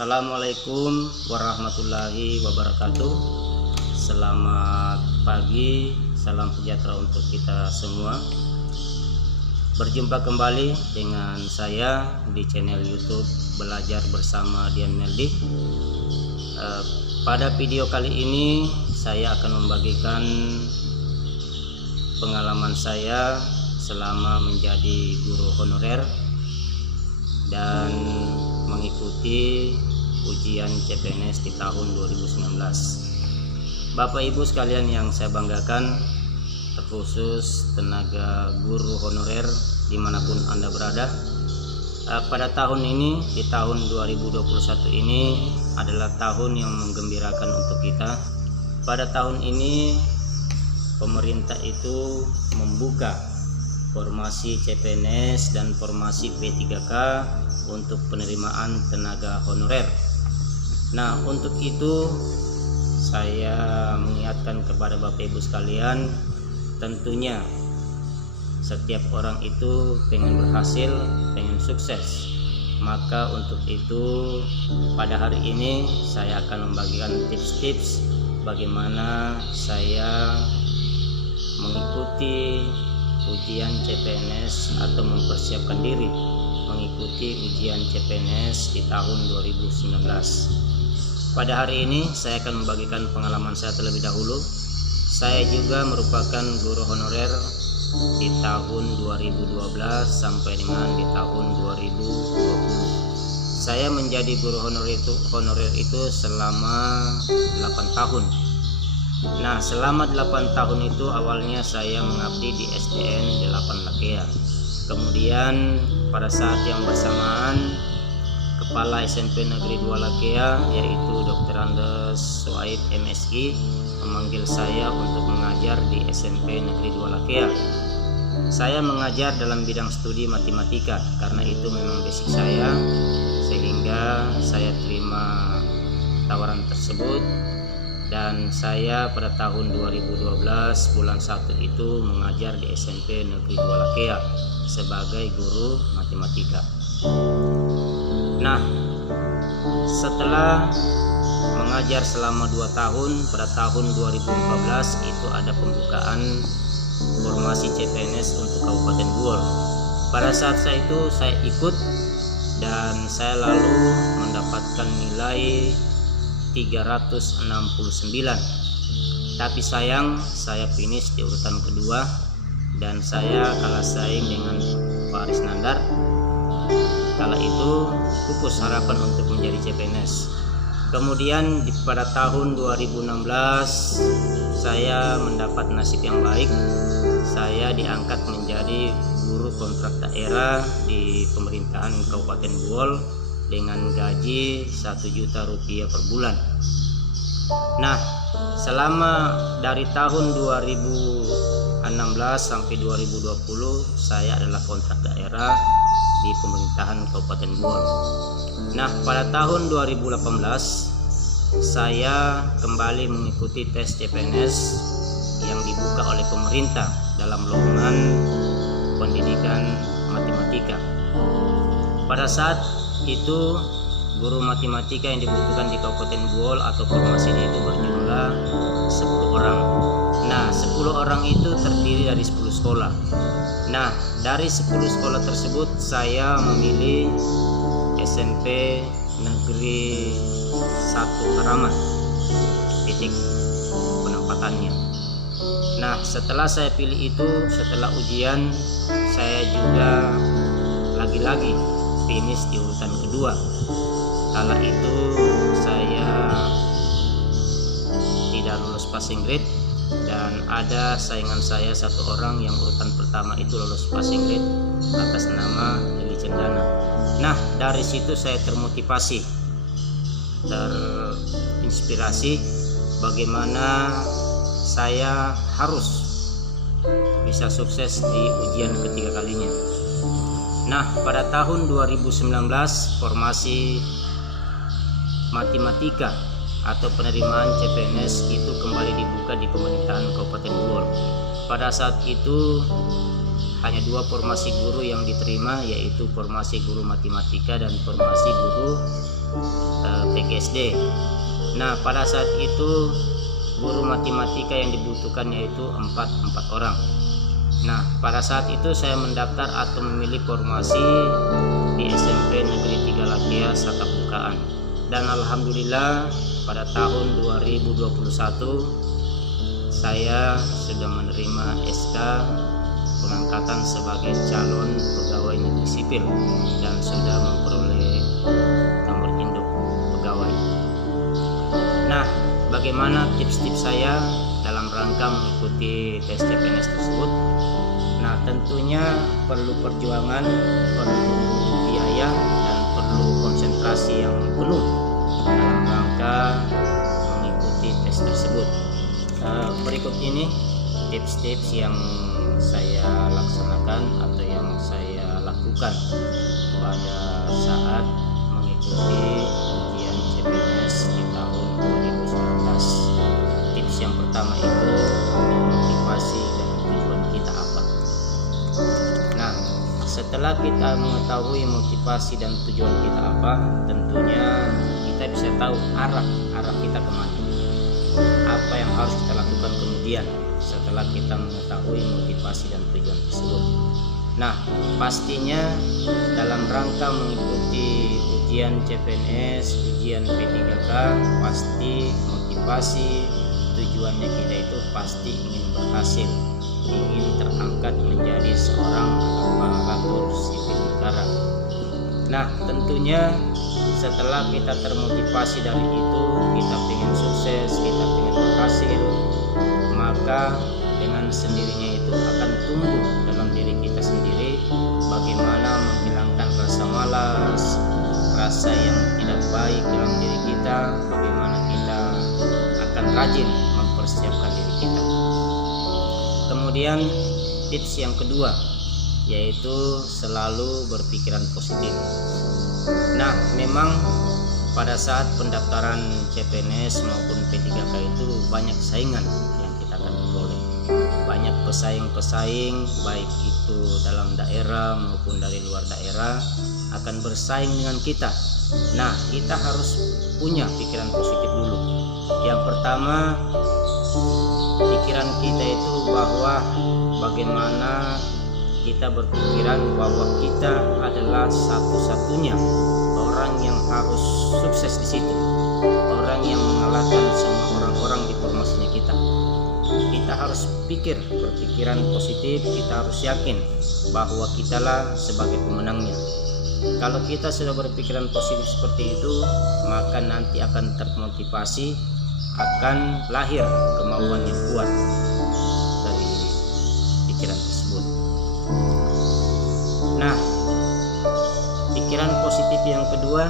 Assalamualaikum warahmatullahi wabarakatuh. Selamat pagi, salam sejahtera untuk kita semua. Berjumpa kembali dengan saya di channel YouTube Belajar Bersama Dian Meldi. Pada video kali ini saya akan membagikan pengalaman saya selama menjadi guru honorer dan mengikuti ujian CPNS di tahun 2019. Bapak Ibu sekalian yang saya banggakan, terkhusus tenaga guru honorer dimanapun Anda berada, pada tahun ini, di tahun 2021 ini adalah tahun yang menggembirakan untuk kita. Pada tahun ini pemerintah itu membuka formasi CPNS dan formasi P3K untuk penerimaan tenaga honorer. Nah, untuk itu saya mengingatkan kepada Bapak Ibu sekalian, tentunya setiap orang itu pengen berhasil, pengen sukses. Maka untuk itu pada hari ini saya akan membagikan tips-tips bagaimana saya mengikuti ujian CPNS atau mempersiapkan diri mengikuti ujian CPNS di tahun 2019. Pada hari ini saya akan membagikan pengalaman saya terlebih dahulu. Saya juga merupakan guru honorer di tahun 2012 sampai dengan di tahun 2020. Saya menjadi guru honorer itu selama 8 tahun. Nah, selama 8 tahun itu awalnya saya mengabdi di SDN 8 Lakea. Kemudian pada saat yang bersamaan Kepala SMP Negeri 2 Lakea, yaitu Dr. Andes Soaib MSI, memanggil saya untuk mengajar di SMP Negeri 2 Lakea. Saya mengajar dalam bidang studi matematika karena itu memang basic saya, sehingga saya terima tawaran tersebut. Dan saya pada tahun 2012 bulan 1 itu mengajar di SMP Negeri 2 Lakea sebagai guru matematika. Nah, setelah mengajar selama 2 tahun, pada tahun 2014 itu ada pembukaan formasi CPNS untuk Kabupaten Buol. Pada saat saya ikut dan saya lalu mendapatkan nilai 369, tapi sayang saya finish di urutan kedua dan saya kalah saing dengan Pak Aris Nandar. Kala itu pupus harapan untuk menjadi CPNS. Kemudian pada tahun 2016 saya mendapat nasib yang baik. Saya diangkat menjadi guru kontrak daerah di pemerintahan Kabupaten Buol dengan gaji 1 juta rupiah per bulan. Nah, selama dari tahun 2016 sampai 2020 saya adalah kontrak daerah di pemerintahan Kabupaten Buol. Nah, pada tahun 2018 saya kembali mengikuti tes CPNS yang dibuka oleh pemerintah dalam lowongan pendidikan matematika. Pada saat itu guru matematika yang dibutuhkan di Kabupaten Buol atau formasinya itu berjumlah 10 orang. Nah, 10 orang itu terdiri dari 10 sekolah. Nah, dari 10 sekolah tersebut saya memilih SMP Negeri 1 Haraman, titik penempatannya. Nah, setelah saya pilih itu, setelah ujian saya juga lagi-lagi finish di urutan kedua. Kala itu saya tidak lulus passing grade dan ada saingan saya 1 orang yang urutan pertama itu lulus passing grade atas nama Lili Cendana. Nah, dari situ saya termotivasi, terinspirasi bagaimana saya harus bisa sukses di ujian ketiga kalinya. Nah, pada tahun 2019 formasi matematika atau penerimaan CPNS itu kembali dibuka di pemerintahan Kabupaten Buol. Pada saat itu hanya 2 formasi guru yang diterima, yaitu formasi guru matematika dan formasi guru PGSD. Nah, pada saat itu guru matematika yang dibutuhkan yaitu 4 orang. Nah, pada saat itu saya mendaftar atau memilih formasi di SMP Negeri 3 Lakia Saka Bukaan. Dan alhamdulillah pada tahun 2021 saya sudah menerima SK pengangkatan sebagai calon pegawai negeri sipil dan sudah memperoleh nomor induk pegawai. Nah, bagaimana tips-tips saya dalam rangka mengikuti tes CPNS tersebut? Nah, tentunya perlu perjuangan, perlu biaya, dan perlu konsentrasi yang penuh dalam rangka mengikuti tes tersebut. Berikut ini tips-tips yang saya laksanakan atau yang saya lakukan pada saat mengikuti ujian CPNS di tahun 2019. Tips yang pertama itu motivasi dan tujuan kita apa. Nah, setelah kita mengetahui motivasi dan tujuan kita apa, tentunya kita bisa tahu arah kita kemana, apa yang harus kita lakukan kemudian setelah kita mengetahui motivasi dan tujuan tersebut. Nah, pastinya dalam rangka mengikuti ujian CPNS, ujian P3K, pasti motivasi tujuannya kita itu pasti ingin berhasil, ingin terangkat menjadi seorang aparatur sipil negara. Nah, tentunya setelah kita termotivasi dari itu, kita ingin sukses, kita ingin berhasil, maka dengan sendirinya itu akan tumbuh dalam diri kita sendiri bagaimana menghilangkan rasa malas, rasa yang tidak baik dalam diri kita, bagaimana kita akan rajin mempersiapkan diri kita. Kemudian tips yang kedua yaitu selalu berpikiran positif. Nah, memang pada saat pendaftaran CPNS maupun P3K itu banyak saingan yang kita akan peroleh. Banyak pesaing-pesaing baik itu dalam daerah maupun dari luar daerah akan bersaing dengan kita. Nah, kita harus punya pikiran positif dulu. Yang pertama, pikiran kita itu bahwa bagaimana kita berpikiran bahwa kita adalah satu-satunya orang yang harus sukses di situ, orang yang mengalahkan semua orang-orang di formasinya kita. Kita harus berpikiran positif, kita harus yakin bahwa kitalah sebagai pemenangnya. Kalau kita sudah berpikiran positif seperti itu, maka nanti akan termotivasi, akan lahir kemauan yang kuat dari pikiran tersebut. Nah, pikiran positif yang kedua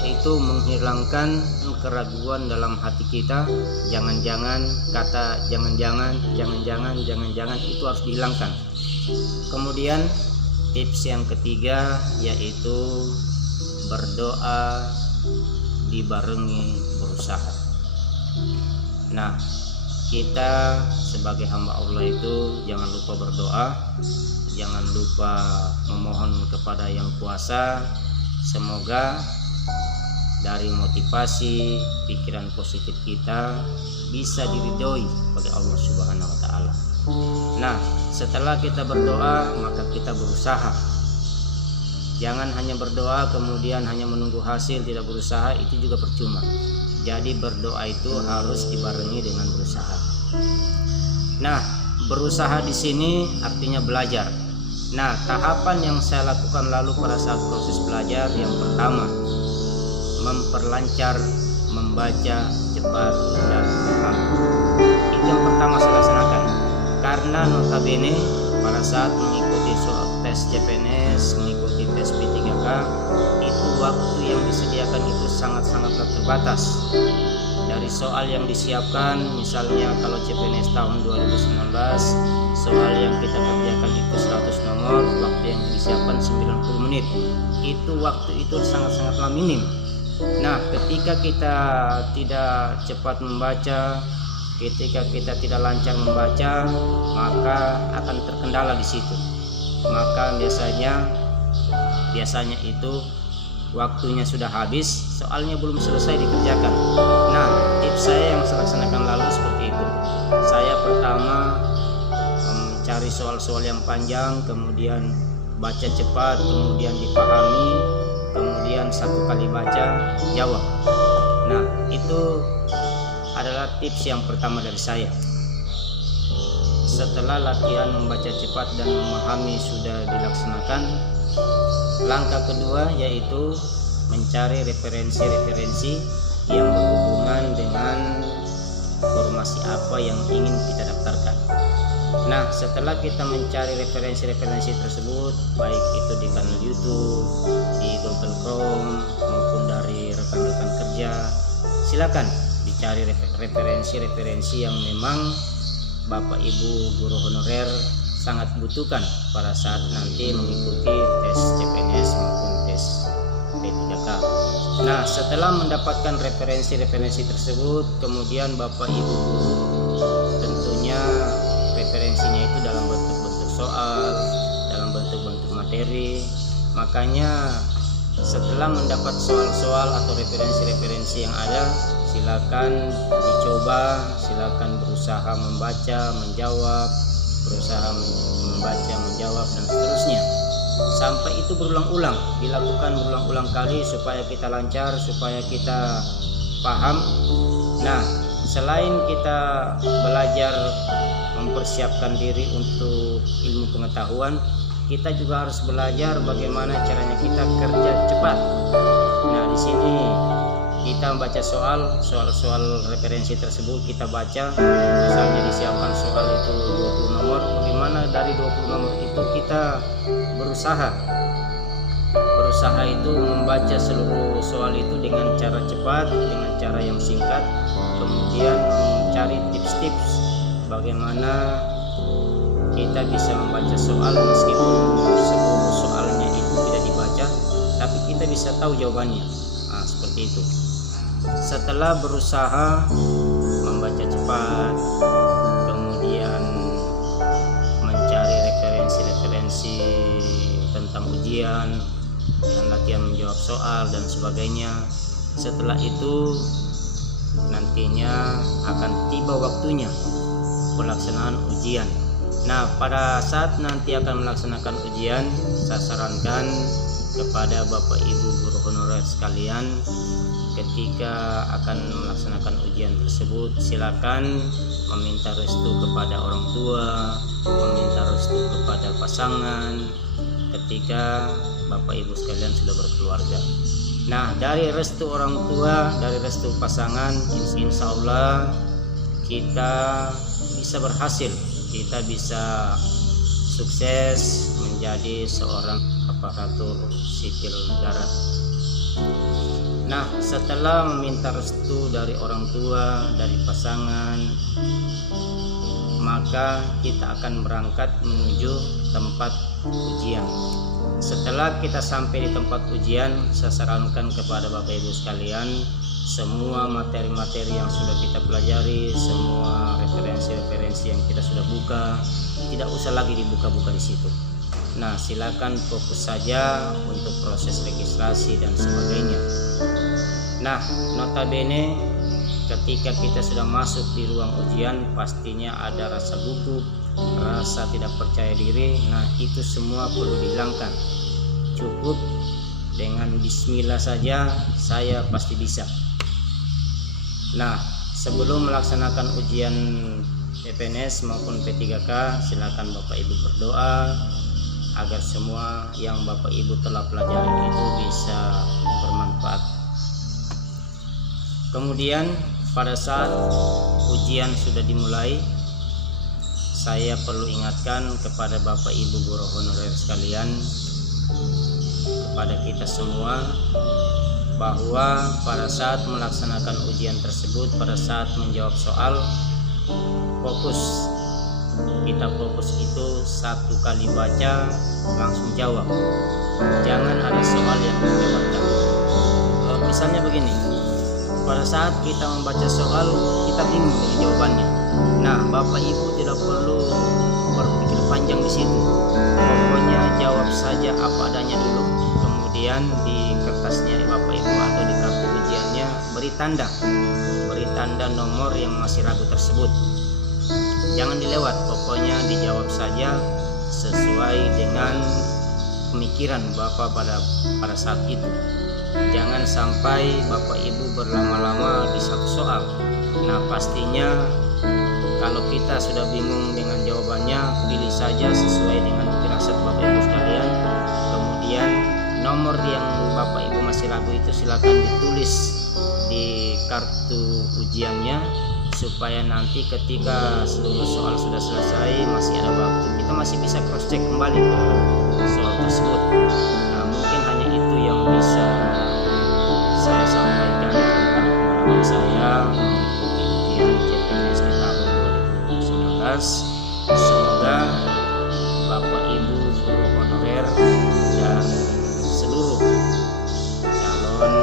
yaitu menghilangkan keraguan dalam hati kita. Jangan-jangan, kata jangan-jangan itu harus dihilangkan. Kemudian tips yang ketiga yaitu berdoa dibarengi berusaha. Nah, kita sebagai hamba Allah itu jangan lupa berdoa, jangan lupa memohon kepada Yang Kuasa. Semoga dari motivasi pikiran positif kita bisa diridhoi oleh Allah Subhanahu wa taala. Nah, setelah kita berdoa, maka kita berusaha. Jangan hanya berdoa kemudian hanya menunggu hasil, tidak berusaha, itu juga percuma. Jadi berdoa itu harus dibarengi dengan berusaha. Nah, berusaha di sini artinya belajar. Nah, tahapan yang saya lakukan lalu pada saat proses belajar, yang pertama, memperlancar membaca cepat dan paham. Itu yang pertama saya laksanakan. Karena notabene pada saat mengikuti tes CPNS, mengikuti tes P3K, itu waktu yang disediakan itu sangat-sangat terbatas. Dari soal yang disiapkan, misalnya kalau CPNS tahun 2019, soal yang kita kerjakan itu 100 nomor, waktu yang disiapkan 90 menit. Itu waktu itu sangat-sangatlah minim. Nah, ketika kita tidak cepat membaca, ketika kita tidak lancar membaca, maka akan terkendala di situ. Maka biasanya itu waktunya sudah habis, soalnya belum selesai dikerjakan. Nah, tips saya yang saya laksanakan lalu seperti itu. Saya pertama mencari soal-soal yang panjang, kemudian baca cepat, kemudian dipahami, kemudian satu kali baca jawab. Nah, itu adalah tips yang pertama dari saya. Setelah latihan membaca cepat dan memahami sudah dilaksanakan, langkah kedua yaitu mencari referensi-referensi yang berhubungan dengan formasi apa yang ingin kita daftarkan. Nah, setelah kita mencari referensi-referensi tersebut, baik itu di kanal YouTube, di Google Chrome, maupun dari rekan-rekan kerja, silakan dicari referensi-referensi yang memang Bapak Ibu guru honorer sangat butuhkan pada saat nanti mengikuti tes CPNS maupun tes P3K. Nah, setelah mendapatkan referensi-referensi tersebut, kemudian Bapak Ibu guru tentunya referensinya itu dalam bentuk-bentuk soal, dalam bentuk-bentuk materi. Makanya setelah mendapat soal-soal atau referensi-referensi yang ada, silakan dicoba, silakan berusaha membaca, menjawab, berusaha membaca, menjawab, dan seterusnya sampai itu berulang-ulang, dilakukan berulang-ulang kali supaya kita lancar, supaya kita paham. Nah, selain kita belajar mempersiapkan diri untuk ilmu pengetahuan, kita juga harus belajar bagaimana caranya kita kerja cepat. Nah, di sini kita membaca soal referensi tersebut kita baca, misalnya disiapkan soal itu 20 nomor, bagaimana dari 20 nomor itu kita berusaha itu membaca seluruh soal itu dengan cara cepat, dengan cara yang singkat, kemudian mencari tips-tips bagaimana kita bisa membaca soal meskipun seluruh soalnya itu tidak dibaca, tapi kita bisa tahu jawabannya. Nah, seperti itu. Setelah berusaha membaca cepat, kemudian mencari referensi-referensi tentang ujian dan latihan menjawab soal dan sebagainya, setelah itu nantinya akan tiba waktunya pelaksanaan ujian. Nah, pada saat nanti akan melaksanakan ujian, saya sarankan kepada Bapak Ibu guru honorer sekalian, ketika akan melaksanakan ujian tersebut, silakan meminta restu kepada orang tua, meminta restu kepada pasangan ketika Bapak Ibu sekalian sudah berkeluarga. Nah, dari restu orang tua, dari restu pasangan, insya Allah kita bisa berhasil, kita bisa sukses menjadi seorang aparatur sipil negara. Nah, setelah meminta restu dari orang tua, dari pasangan, maka kita akan berangkat menuju tempat ujian. Setelah kita sampai di tempat ujian, saya sarankan kepada Bapak Ibu sekalian, semua materi-materi yang sudah kita pelajari, semua referensi-referensi yang kita sudah buka, tidak usah lagi dibuka-buka di situ. Nah, silakan fokus saja untuk proses registrasi dan sebagainya. Nah, notabene ketika kita sudah masuk di ruang ujian, pastinya ada rasa gugup, rasa tidak percaya diri. Nah, itu semua perlu dihilangkan. Cukup dengan bismillah saja, saya pasti bisa. Nah, sebelum melaksanakan ujian CPNS maupun P3K, silakan Bapak Ibu berdoa agar semua yang Bapak Ibu telah pelajari itu bisa bermanfaat. Kemudian pada saat ujian sudah dimulai, saya perlu ingatkan kepada Bapak Ibu guru honorer sekalian, kepada kita semua, bahwa pada saat melaksanakan ujian tersebut, pada saat menjawab soal, fokus. Kita fokus itu satu kali baca langsung jawab, jangan ada soal yang melewatkan. Misalnya begini, pada saat kita membaca soal kita bingung dengan jawabannya. Nah, Bapak Ibu tidak perlu berpikir panjang di situ, pokoknya jawab saja apa adanya dulu, kemudian kemudian di kertasnya Bapak Ibu atau di kartu ujiannya beri tanda nomor yang masih ragu tersebut. Jangan dilewat, pokoknya dijawab saja sesuai dengan pemikiran Bapak pada saat itu. Jangan sampai Bapak Ibu berlama-lama di satu soal. Nah, pastinya kalau kita sudah bingung dengan jawabannya, pilih saja sesuai dengan firasat Bapak Ibu sekalian. Kemudian nomor yang Bapak Ibu masih ragu itu silakan ditulis di kartu ujiannya, supaya nanti ketika seluruh soal sudah selesai masih ada waktu, kita masih bisa cross check kembali ke soal tersebut. Nah, mungkin hanya itu yang bisa saya sampaikan tentang pengalaman saya mengikuti ujian CPNS di tahun 2019. Semoga Bapak Ibu guru honorer dan seluruh calon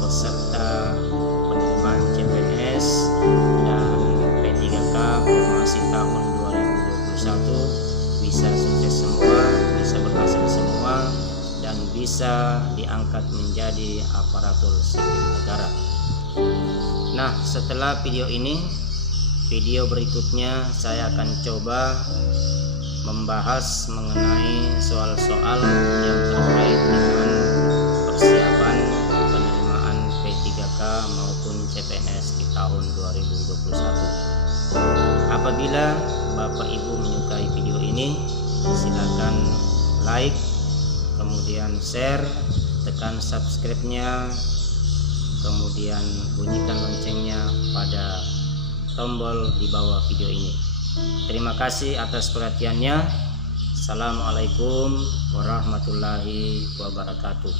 peserta penerimaan CPNS dan P3K formasi tahun 2021 bisa sukses semua, bisa berhasil semua, dan bisa diangkat menjadi aparatur sipil negara. Nah, setelah video ini, video berikutnya saya akan coba membahas mengenai soal-soal yang terkait dengan persiapan penerimaan P3K maupun CPNS di tahun 2021. Apabila Bapak Ibu menyukai video ini, silakan like, kemudian share, tekan subscribe-nya, kemudian bunyikan loncengnya pada tombol di bawah video ini. Terima kasih atas perhatiannya. Assalamualaikum warahmatullahi wabarakatuh.